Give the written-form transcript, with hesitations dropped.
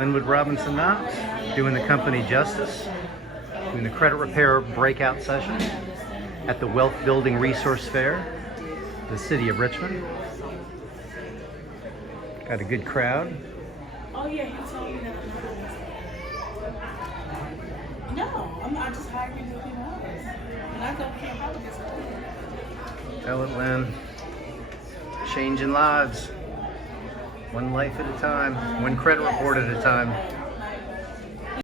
Linwood Robinson Knox, doing the company justice, doing the credit repair breakout session at the Wealth Building Resource Fair, the city of Richmond. Got a good crowd. Oh yeah, you told me that. No, I just hired you to do others. And I don't care how it gets done. Tell it, Lynn. Changing lives. One life at a time. One credit report at a time.